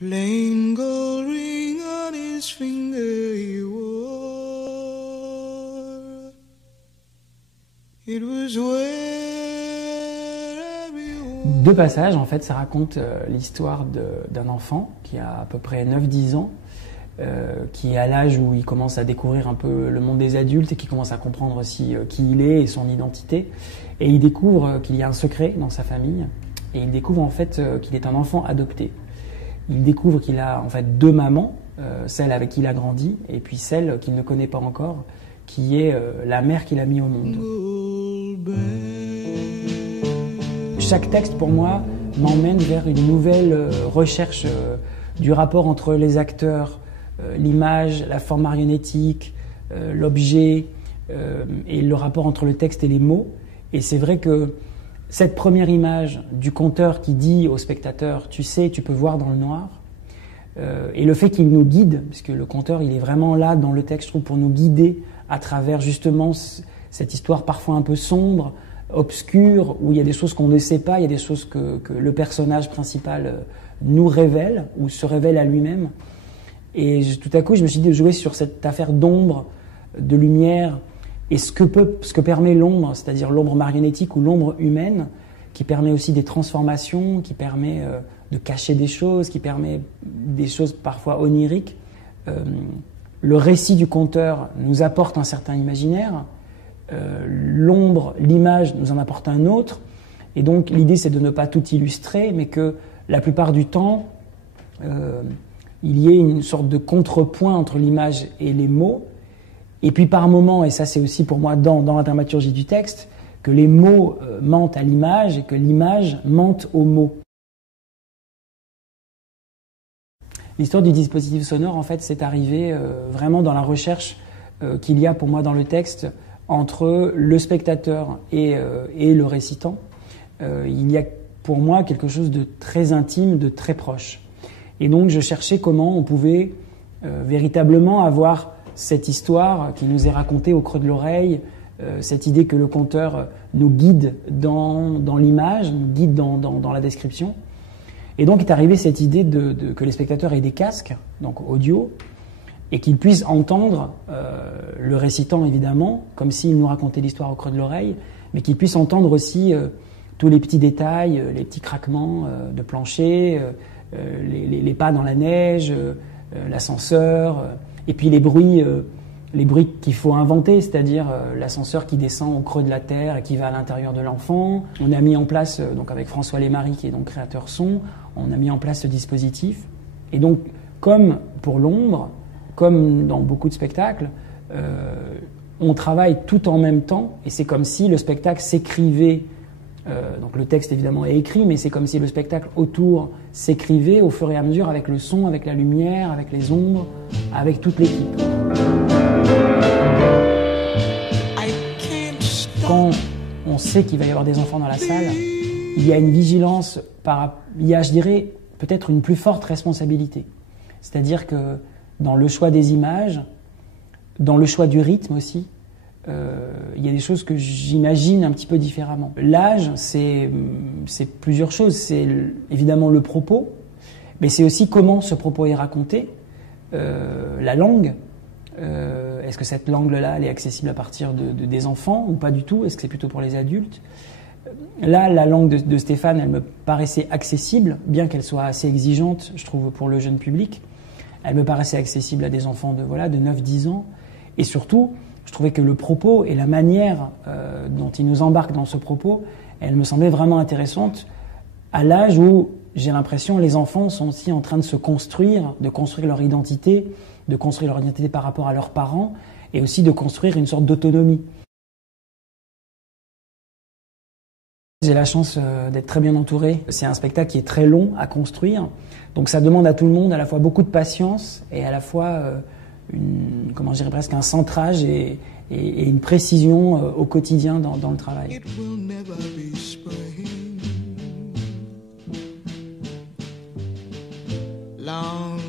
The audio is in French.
Plain gold ring on his finger he wore. It was where everyone... Deux passages, en fait, ça raconte l'histoire d'un enfant qui a à peu près 9-10 ans, qui est à l'âge où il commence à découvrir un peu le monde des adultes et qui commence à comprendre aussi qui il est et son identité. Et il découvre qu'il y a un secret dans sa famille et il découvre en fait qu'il est un enfant adopté. Il découvre qu'il a en fait deux mamans, celle avec qui il a grandi et puis celle qu'il ne connaît pas encore, qui est la mère qu'il a mis au monde. Chaque texte pour moi m'emmène vers une nouvelle recherche du rapport entre les acteurs, l'image, la forme marionnettique, l'objet et le rapport entre le texte et les mots. Et c'est vrai que cette première image du conteur qui dit au spectateur « tu sais, tu peux voir dans le noir », et le fait qu'il nous guide, puisque le conteur il est vraiment là dans le texte, je trouve, pour nous guider à travers justement cette histoire parfois un peu sombre, obscure, où il y a des choses qu'on ne sait pas, il y a des choses que le personnage principal nous révèle ou se révèle à lui-même. Et tout à coup, je me suis dit de jouer sur cette affaire d'ombre, de lumière, et ce que permet l'ombre, c'est-à-dire l'ombre marionnettique ou l'ombre humaine, qui permet aussi des transformations, qui permet de cacher des choses, qui permet des choses parfois oniriques. Le récit du conteur nous apporte un certain imaginaire, l'ombre, l'image nous en apporte un autre, et donc l'idée c'est de ne pas tout illustrer, mais que la plupart du temps, il y ait une sorte de contrepoint entre l'image et les mots, et puis par moments, et ça c'est aussi pour moi dans la dramaturgie du texte, que les mots mentent à l'image et que l'image mente aux mots. L'histoire du dispositif sonore, en fait, c'est arrivé vraiment dans la recherche qu'il y a pour moi dans le texte entre le spectateur et le récitant. Il y a pour moi quelque chose de très intime, de très proche. Et donc je cherchais comment on pouvait véritablement avoir cette histoire qui nous est racontée au creux de l'oreille, cette idée que le conteur nous guide dans l'image, nous guide dans la description. Et donc est arrivée cette idée que les spectateurs aient des casques, donc audio, et qu'ils puissent entendre le récitant évidemment, comme s'il nous racontait l'histoire au creux de l'oreille, mais qu'ils puissent entendre aussi tous les petits détails, les petits craquements de plancher, les pas dans la neige, l'ascenseur, et puis les bruits qu'il faut inventer, c'est-à-dire l'ascenseur qui descend au creux de la terre et qui va à l'intérieur de l'enfant. On a mis en place, donc avec François Lémarie qui est donc créateur son, on a mis en place ce dispositif. Et donc, comme pour l'ombre, comme dans beaucoup de spectacles, on travaille tout en même temps, et c'est comme si le spectacle s'écrivait. Donc le texte évidemment est écrit, mais c'est comme si le spectacle autour s'écrivait au fur et à mesure avec le son, avec la lumière, avec les ombres, avec toute l'équipe. Quand on sait qu'il va y avoir des enfants dans la salle, il y a une vigilance, il y a, je dirais, peut-être une plus forte responsabilité. C'est-à-dire que dans le choix des images, dans le choix du rythme aussi, il y a des choses que j'imagine un petit peu différemment. L'âge, c'est plusieurs choses. C'est évidemment le propos, mais c'est aussi comment ce propos est raconté, la langue. Est-ce que cette langue-là, elle est accessible à partir des enfants ou pas du tout? Est-ce que c'est plutôt pour les adultes? Là, la langue de Stéphane, elle me paraissait accessible, bien qu'elle soit assez exigeante, je trouve, pour le jeune public. Elle me paraissait accessible à des enfants de 9-10 ans. Et surtout, je trouvais que le propos et la manière dont il nous embarque dans ce propos, elle me semblait vraiment intéressante à l'âge où, j'ai l'impression, les enfants sont aussi en train de se construire, de construire leur identité par rapport à leurs parents et aussi de construire une sorte d'autonomie. J'ai la chance d'être très bien entouré. C'est un spectacle qui est très long à construire, donc ça demande à tout le monde à la fois beaucoup de patience et à la fois presque un centrage et une précision au quotidien dans le travail. Long